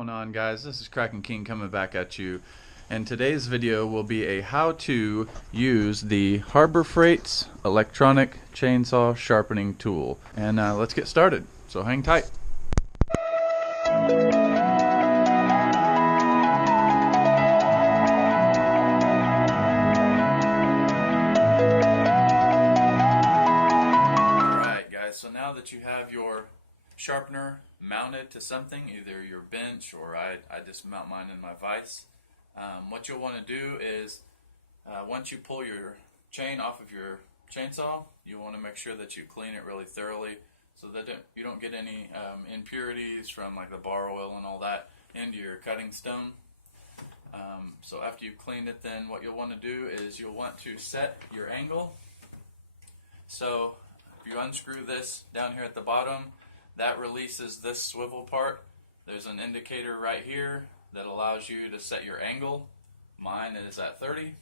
What's going on, guys? This is Kraken King coming back at you, and today's video will be a how to use the Harbor Freight's electronic chainsaw sharpening tool. And let's get started, so hang tight. Alright guys, so now that you have your sharpener mounted to something, either your bench or I just mount mine in my vise. What you'll want to do is once you pull your chain off of your chainsaw, you want to make sure that you clean it really thoroughly so that you don't get any impurities from like the bar oil and all that into your cutting stone. So after you've cleaned it, then what you'll want to do is you'll want to set your angle. So if you unscrew this down here at the bottom, that releases this swivel part. There's an indicator right here that allows you to set your angle. Mine is at 30.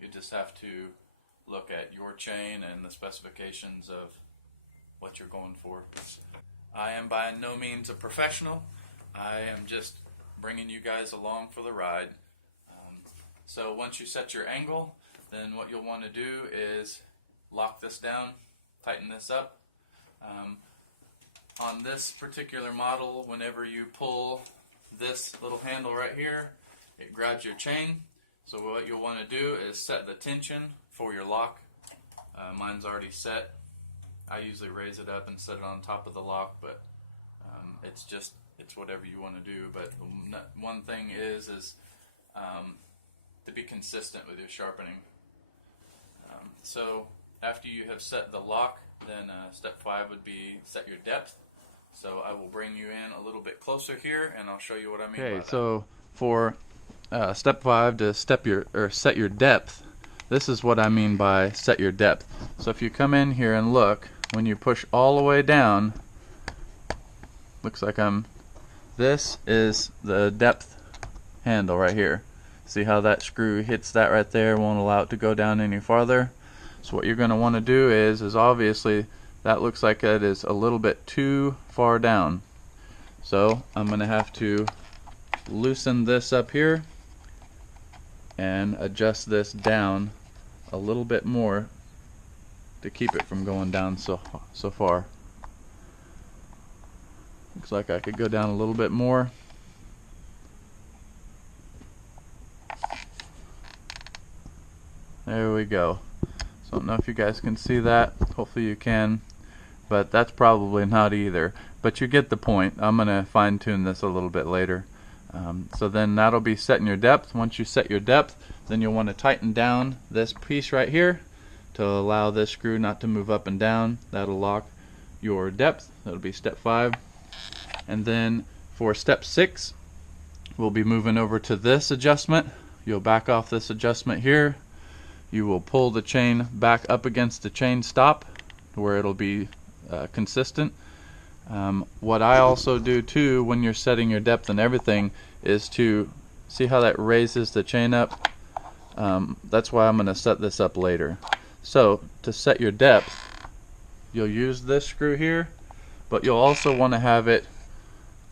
You just have to look at your chain and the specifications of what you're going for. I am by no means a professional. I am just bringing you guys along for the ride. So once you set your angle, then what you'll want to do is lock this down, tighten this up. On this particular model, whenever you pull this little handle right here, it grabs your chain. So what you'll want to do is set the tension for your lock. Mine's already set. I usually raise it up and set it on top of the lock, but it's whatever you want to do. But one thing is to be consistent with your sharpening. So after you have set the lock, then step 5 would be set your depth. So I will bring you in a little bit closer here, and I'll show you what I mean by that. Okay, so for step 5 to set your depth, this is what I mean by set your depth. So if you come in here and look, when you push all the way down, looks like this is the depth handle right here. See how that screw hits that right there, won't allow it to go down any farther. So what you're going to want to do is obviously that looks like it is a little bit too far down. So I'm going to have to loosen this up here and adjust this down a little bit more to keep it from going down so far. Looks like I could go down a little bit more. There we go. So I don't know if you guys can see that. Hopefully you can. But that's probably not either. But you get the point. I'm going to fine tune this a little bit later. So then that'll be setting your depth. Once you set your depth, then you'll want to tighten down this piece right here to allow this screw not to move up and down. That'll lock your depth. That'll be step 5. And then for step 6, we'll be moving over to this adjustment. You'll back off this adjustment here. You will pull the chain back up against the chain stop where it'll be consistent. What I also do too when you're setting your depth and everything is to see how that raises the chain up. That's why I'm going to set this up later. So to set your depth, you'll use this screw here, but you'll also want to have it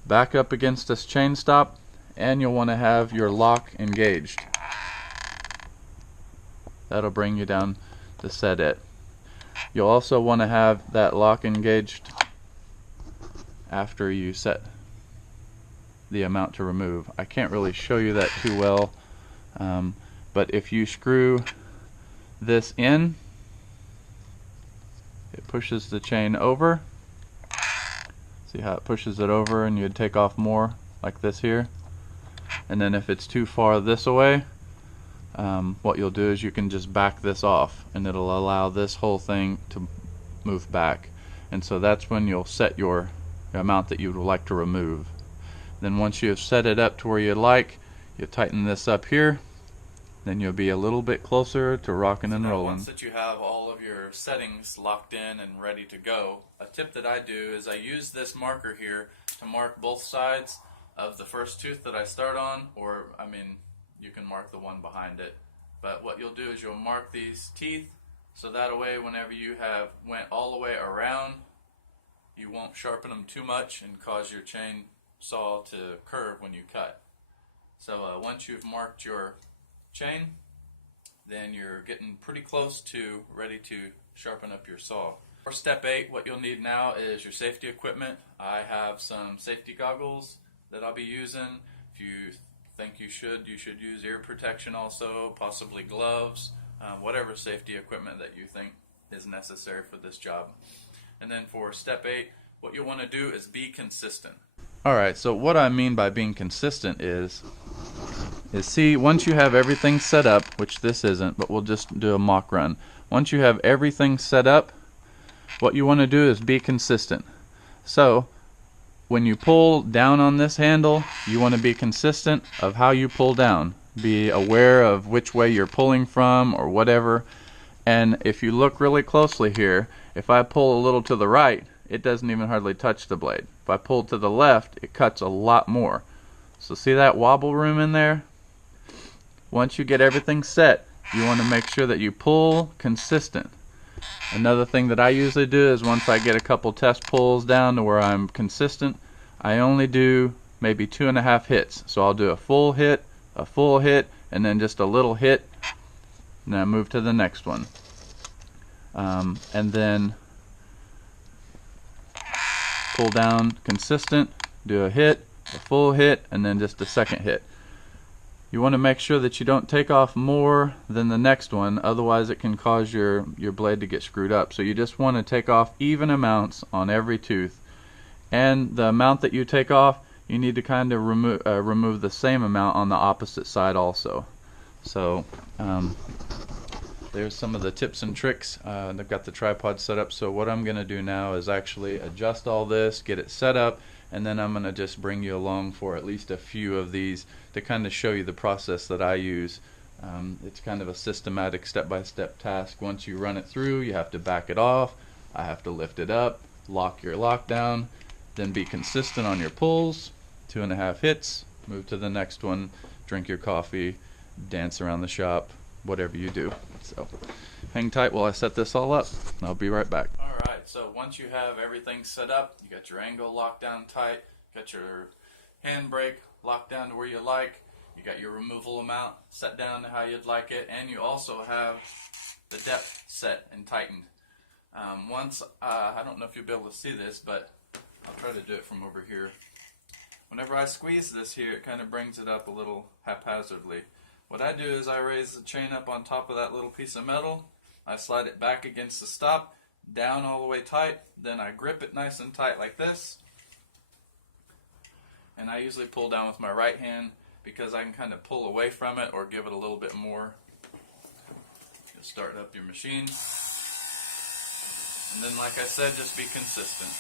back up against this chain stop, and you'll want to have your lock engaged. That'll bring you down to set it. You'll also want to have that lock engaged after you set the amount to remove. I can't really show you that too well, but if you screw this in, it pushes the chain over. See how it pushes it over, and you'd take off more like this here. And then if it's too far this way, what you'll do is you can just back this off, and it'll allow this whole thing to move back. And so that's when you'll set your amount that you would like to remove. Then once you have set it up to where you like, you tighten this up here. Then you'll be a little bit closer to rocking and rolling. Once that you have all of your settings locked in and ready to go, a tip that I do is I use this marker here to mark both sides of the first tooth that I start on, or I mean, you can mark the one behind it. But what you'll do is you'll mark these teeth so that way whenever you have went all the way around, you won't sharpen them too much and cause your chain saw to curve when you cut. So once you've marked your chain, then you're getting pretty close to ready to sharpen up your saw. For step 8, what you'll need now is your safety equipment. I have some safety goggles that I'll be using. If you think you should use ear protection also, possibly gloves, whatever safety equipment that you think is necessary for this job. And then for step 8, what you'll want to do is be consistent. Alright, so what I mean by being consistent is see, once you have everything set up, which this isn't, but we'll just do a mock run. Once you have everything set up, what you want to do is be consistent. So when you pull down on this handle, you want to be consistent of how you pull down. Be aware of which way you're pulling from or whatever. And if you look really closely here, if I pull a little to the right, it doesn't even hardly touch the blade. If I pull to the left, it cuts a lot more. So see that wobble room in there? Once you get everything set, you want to make sure that you pull consistent. Another thing that I usually do is once I get a couple test pulls down to where I'm consistent, I only do maybe 2.5 hits. So I'll do a full hit, and then just a little hit, and then I move to the next one. And then pull down consistent, do a hit, a full hit, and then just a second hit. You want to make sure that you don't take off more than the next one, otherwise it can cause your blade to get screwed up. So you just want to take off even amounts on every tooth, and the amount that you take off, you need to kind of remove the same amount on the opposite side also. So there's some of the tips and tricks. I've got the tripod set up, so what I'm going to do now is actually adjust all this, get it set up, and then I'm going to just bring you along for at least a few of these to kind of show you the process that I use. It's kind of a systematic step-by-step task. Once you run it through, you have to back it off, I have to lift it up, lock your lock down, then be consistent on your pulls, 2.5 hits, move to the next one, drink your coffee, dance around the shop, whatever you do. So hang tight while I set this all up. I'll be right back. Alright, so once you have everything set up, you got your angle locked down tight, got your handbrake locked down to where you like, you got your removal amount set down to how you'd like it, and you also have the depth set and tightened. I don't know if you'll be able to see this, but I'll try to do it from over here. Whenever I squeeze this here, it kind of brings it up a little haphazardly. What I do is I raise the chain up on top of that little piece of metal, I slide it back against the stop, down all the way tight, then I grip it nice and tight like this, and I usually pull down with my right hand because I can kind of pull away from it or give it a little bit more. Just start up your machine, and then like I said, just be consistent.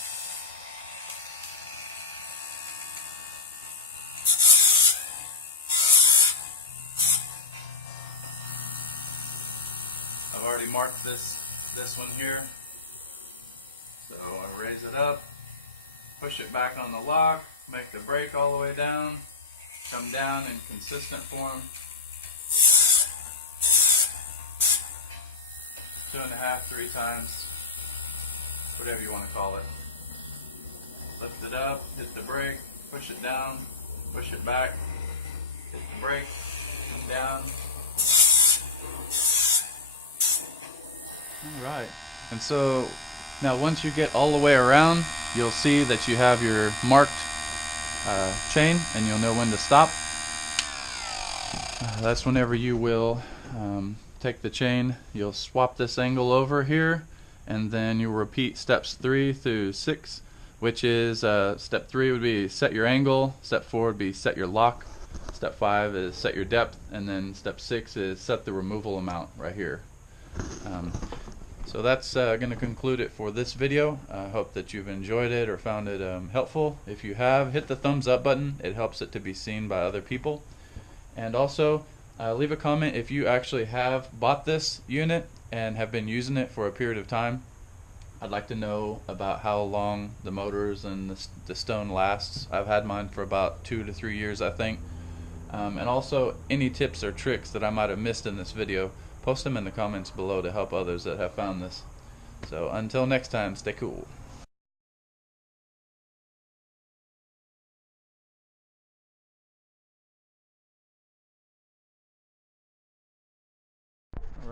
I've already marked this one here, so I raise it up, push it back on the lock, make the brake all the way down, come down in consistent form, 2.5, 3 times, whatever you want to call it. Lift it up, hit the brake, push it down, push it back, hit the brake, come down. Alright, and so now once you get all the way around, you'll see that you have your marked chain, and you'll know when to stop. That's whenever you will take the chain, you'll swap this angle over here, and then you'll repeat steps 3 through 6, which is step 3 would be set your angle, step 4 would be set your lock, step 5 is set your depth, and then step 6 is set the removal amount right here. So that's going to conclude it for this video. I hope that you've enjoyed it or found it helpful. If you have, hit the thumbs up button. It helps it to be seen by other people. And also, leave a comment if you actually have bought this unit and have been using it for a period of time. I'd like to know about how long the motors and the stone lasts. I've had mine for about 2 to 3 years, I think. And also, any tips or tricks that I might have missed in this video, post them in the comments below to help others that have found this. So until next time, stay cool.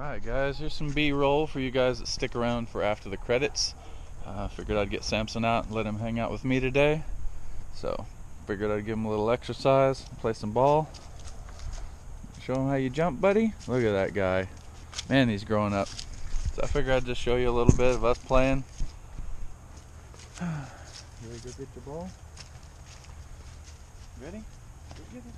Alright guys, here's some B-roll for you guys that stick around for after the credits. Figured I'd get Samson out and let him hang out with me today. So, figured I'd give him a little exercise, play some ball. Show him how you jump, buddy. Look at that guy. Man, he's growing up. So I figured I'd just show you a little bit of us playing. You ready to go get your ball? Ready? Go get it.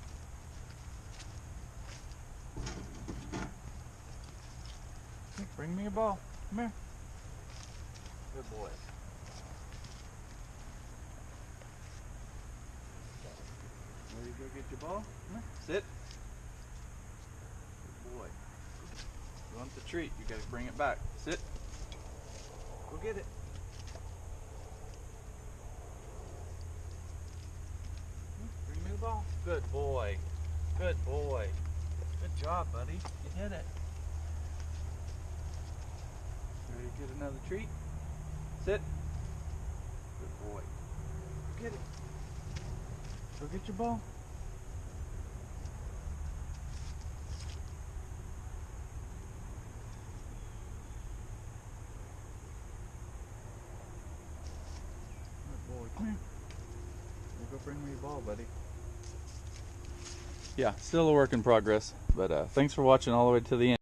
Bring me your ball. Come here. Good boy. Ready to go get your ball? Come here. Sit. Good boy. You want the treat, you gotta bring it back. Sit. Go get it. Bring me the ball. Good boy. Good boy. Good job, buddy. You did it. Ready to get another treat? Sit. Good boy. Go get it. Go get your ball. Good boy. Come here. Go bring me your ball, buddy. Yeah, still a work in progress, but thanks for watching all the way to the end.